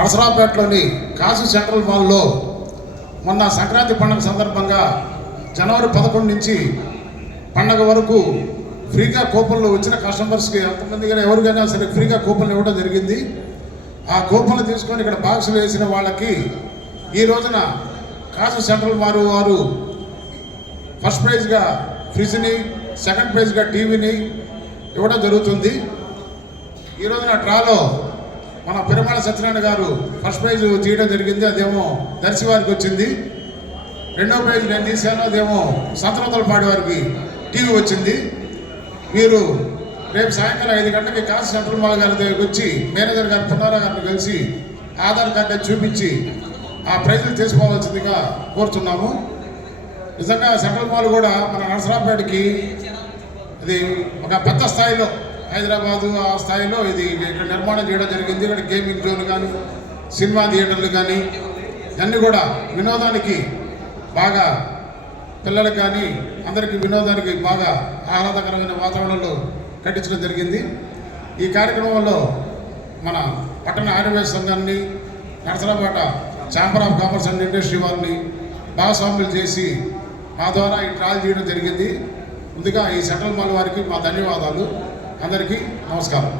నరసరావుపేటలోని Kashi central మాల్లో మొన్న సంక్రాంతి పండుగ సందర్భంగా జనవరి 11 నుంచి పండగ వరకు ఫ్రీగా కూపన్లు వచ్చిన కస్టమర్స్కి ఎంతమందికైనా ఎవరికైనా సరే ఫ్రీగా కూపన్లు ఇవ్వడం జరిగింది. ఆ కూపన్లు తీసుకొని ఇక్కడ బాక్సులు వేసిన వాళ్ళకి ఈ రోజున కాశీ సెంట్రల్ వారు ఫస్ట్ ప్రైజ్గా ఫ్రిడ్జ్ని, సెకండ్ ప్రైజ్గా టీవీని ఇవ్వడం జరుగుతుంది. ఈ రోజున డ్రాలో మన పెరుమాళ సత్యనారాయణ గారు ఫస్ట్ ప్రైజ్ తీయడం జరిగింది. అదేమో దర్శి వారికి వచ్చింది. రెండో ప్రైజ్ నేను తీశాను, అదేమో సంతనూతలపాడి వారికి టీవీ వచ్చింది. మీరు రేపు సాయంకాలం 5 గంటలకి కాశీ సెంట్రల్ మాల్ గారి దగ్గరికి వచ్చి మేనేజర్ గారు పున్నారా గారిని కలిసి ఆధార్ కార్డు చూపించి ఆ ప్రైజులు తీసుకోవాల్సిందిగా కోరుతున్నాము. నిజంగా సెంట్రల్ మాల్ కూడా మన నరసరావుపేటకి ఇది ఒక పెద్ద స్థాయిలో, హైదరాబాదు ఆ స్థాయిలో ఇది ఇక్కడ నిర్మాణం చేయడం జరిగింది. ఇక్కడ గేమింగ్ జోన్ కానీ, సినిమా థియేటర్లు కానీ అన్నీ కూడా వినోదానికి బాగా, పిల్లలకు కానీ అందరికీ వినోదానికి బాగా ఆహ్లాదకరమైన వాతావరణంలో కట్టించడం జరిగింది. ఈ కార్యక్రమంలో మన పట్టణ ఆయుర్వేద సంఘాన్ని, Narasaraopet chamber of commerce and industry వారిని భాగస్వాములు చేసి మా ద్వారా ఈ ట్రాల్ చేయడం జరిగింది. ముందుగా ఈ సెంట్రల్ మాల్ వారికి మా ధన్యవాదాలు. అందరికీ నమస్కారం.